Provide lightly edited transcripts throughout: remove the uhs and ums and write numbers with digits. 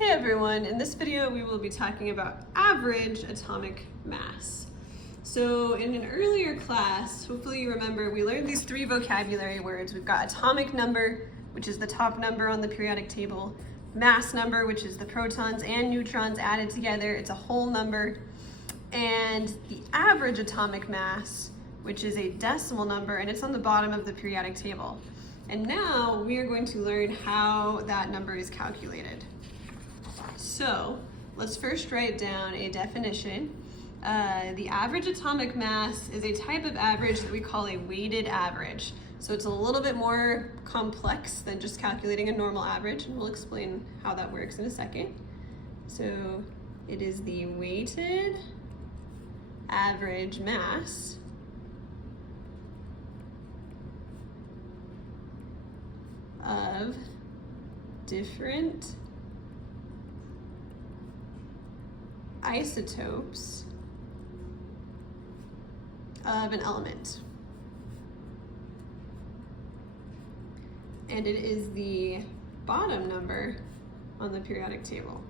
Hey everyone, in this video we will be talking about average atomic mass. So in an earlier class, hopefully you remember, we learned these three vocabulary words. We've got atomic number, which is the top number on the periodic table, mass number, which is the protons and neutrons added together, it's a whole number, and the average atomic mass, which is a decimal number, and it's on the bottom of the periodic table. And now we are going to learn how that number is calculated. So let's first write down a definition. The average atomic mass is a type of average that we call a weighted average. So it's a little bit more complex than just calculating a normal average, and we'll explain how that works in a second. So it is the weighted average mass of different isotopes of an element. And it is the bottom number on the periodic table.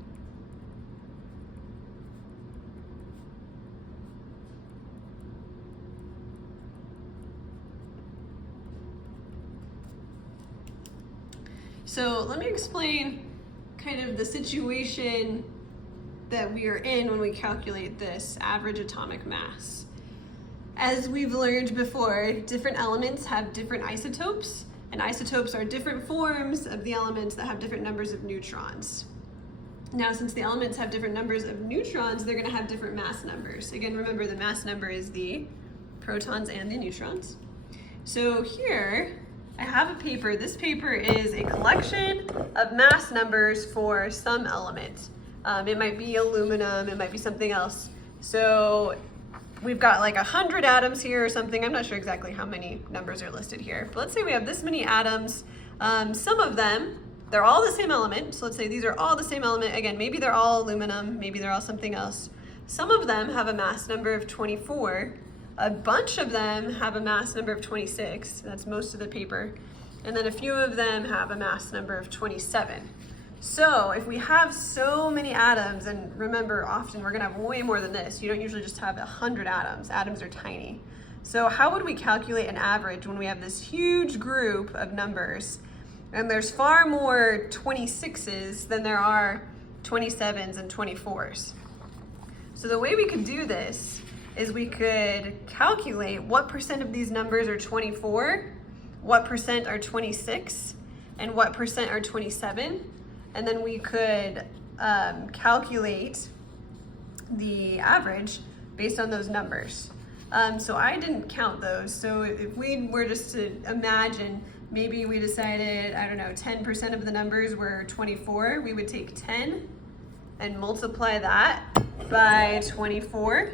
So let me explain kind of the situation that we are in when we calculate this average atomic mass. As we've learned before, different elements have different isotopes, and isotopes are different forms of the elements that have different numbers of neutrons. Now, since the elements have different numbers of neutrons, they're gonna have different mass numbers. Again, remember the mass number is the protons and the neutrons. So here, I have a paper. This paper is a collection of mass numbers for some element. It might be aluminum, it might be something else. So we've got like 100 atoms here or something. I'm not sure exactly how many numbers are listed here, but let's say we have this many atoms. Some of them, they're all the same element. So let's say these are all the same element. Again, maybe they're all aluminum, maybe they're all something else. Some of them have a mass number of 24. A bunch of them have a mass number of 26. That's most of the paper. And then a few of them have a mass number of 27. So if we have so many atoms, and remember often we're gonna have way more than this, you don't usually just have 100 atoms. Atoms are tiny. So how would we calculate an average when we have this huge group of numbers? And there's far more 26s than there are 27s and 24s. So the way we could do this is we could calculate what percent of these numbers are 24, what percent are 26, and what percent are 27. And then we could calculate the average based on those numbers. So I didn't count those. So if we were just to imagine, maybe we decided, I don't know, 10% of the numbers were 24, we would take 10 and multiply that by 24.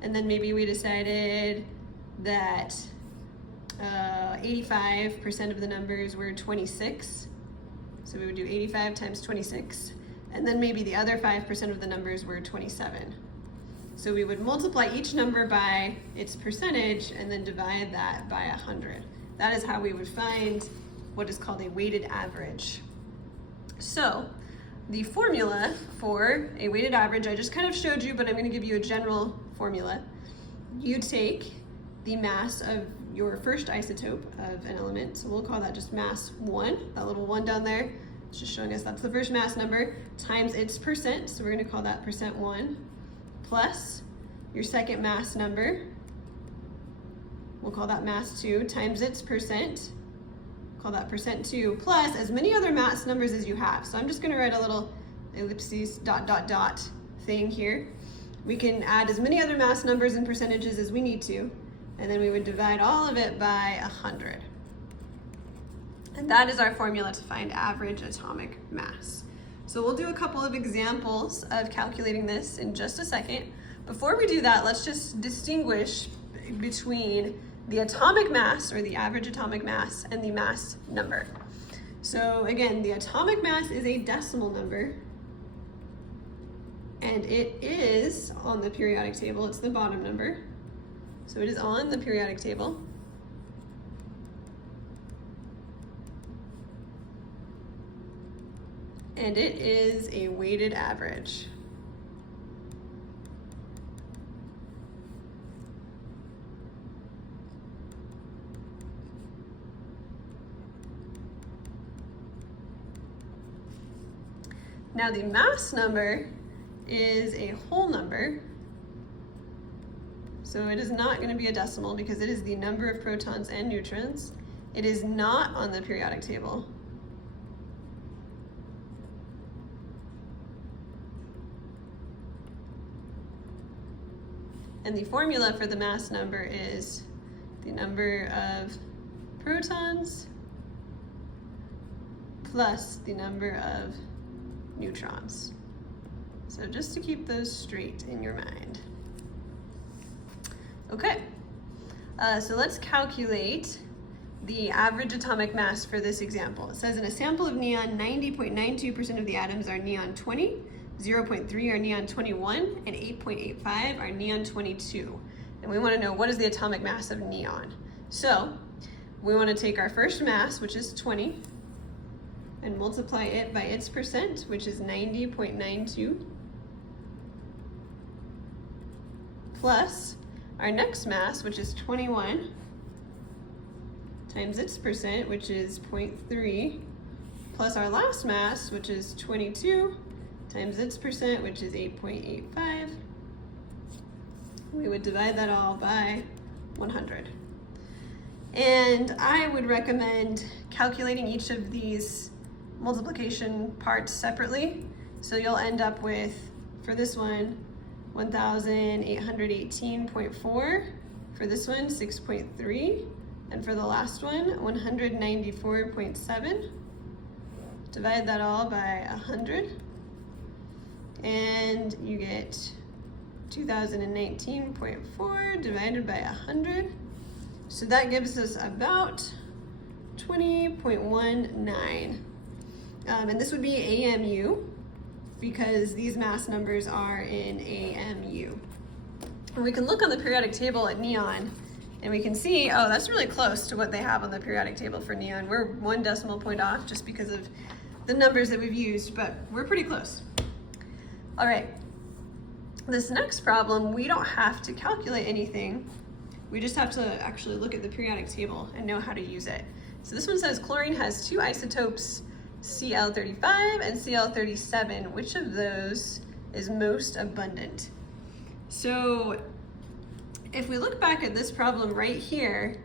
And then maybe we decided that 85% of the numbers were 26. So we would do 85 times 26. And then maybe the other 5% of the numbers were 27. So we would multiply each number by its percentage and then divide that by 100. That is how we would find what is called a weighted average. So the formula for a weighted average, I just kind of showed you, but I'm gonna give you a general formula. You take the mass of your first isotope of an element, so we'll call that just mass 1, that little 1 down there. It's just showing us that's the first mass number, times its percent, so we're gonna call that percent 1, plus your second mass number, we'll call that mass 2, times its percent, call that percent 2, plus as many other mass numbers as you have. So I'm just gonna write a little ellipses dot dot dot thing here. We can add as many other mass numbers and percentages as we need to, and then we would divide all of it by 100. And that is our formula to find average atomic mass. So we'll do a couple of examples of calculating this in just a second. Before we do that, let's just distinguish between the atomic mass, or the average atomic mass, and the mass number. So again, the atomic mass is a decimal number, and it is on the periodic table. It's the bottom number. So it is on the periodic table. and it is a weighted average. Now the mass number is a whole number, so it is not going to be a decimal because it is the number of protons and neutrons. It is not on the periodic table. And the formula for the mass number is the number of protons plus the number of neutrons. So just to keep those straight in your mind. Okay, so let's calculate the average atomic mass for this example. It says in a sample of neon, 90.92% of the atoms are neon 20, 0.3 are neon 21, and 8.85 are neon 22. And we want to know what is the atomic mass of neon. So we want to take our first mass, which is 20, and multiply it by its percent, which is 90.92, plus our next mass, which is 21, times its percent, which is 0.3, plus our last mass, which is 22, times its percent, which is 8.85. We would divide that all by 100. And I would recommend calculating each of these multiplication parts separately. So you'll end up with, for this one, 1,818.4. For this one, 6.3. And for the last one, 194.7. Divide that all by 100. And you get 2019.4 divided by 100. So that gives us about 20.19. And this would be AMU because these mass numbers are in AMU. And we can look on the periodic table at neon and we can see, oh, that's really close to what they have on the periodic table for neon. We're 1 decimal point off just because of the numbers that we've used, but we're pretty close. All right, this next problem, we don't have to calculate anything. We just have to actually look at the periodic table and know how to use it. So this one says chlorine has 2 isotopes, Cl35 and Cl37. Which of those is most abundant? So if we look back at this problem right here,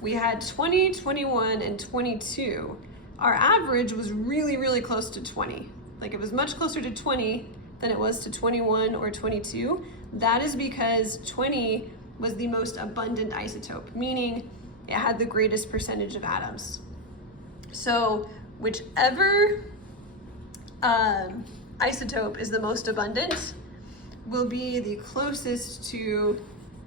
we had 20, 21, and 22. Our average was really, really close to 20. Like it was much closer to 20 than it was to 21 or 22. That is because 20 was the most abundant isotope, meaning it had the greatest percentage of atoms. So whichever isotope is the most abundant will be the closest to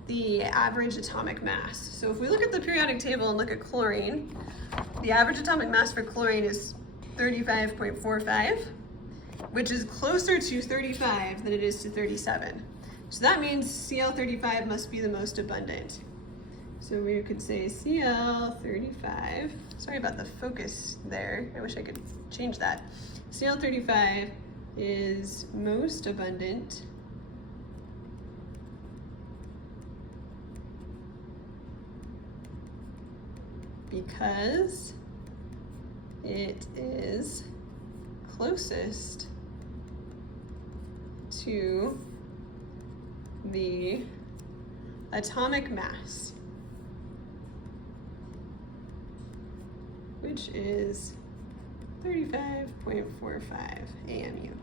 the average atomic mass. So if we look at the periodic table and look at chlorine, the average atomic mass for chlorine is 35.45, which is closer to 35 than it is to 37. So that means Cl35 must be the most abundant. So we could say Cl35, sorry about the focus there, I wish I could change that. Cl35 is most abundant because it is closest to the atomic mass, which is 35.45 AMU.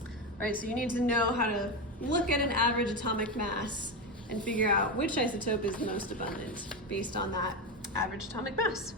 All right, so you need to know how to look at an average atomic mass and figure out which isotope is the most abundant based on that average atomic mass.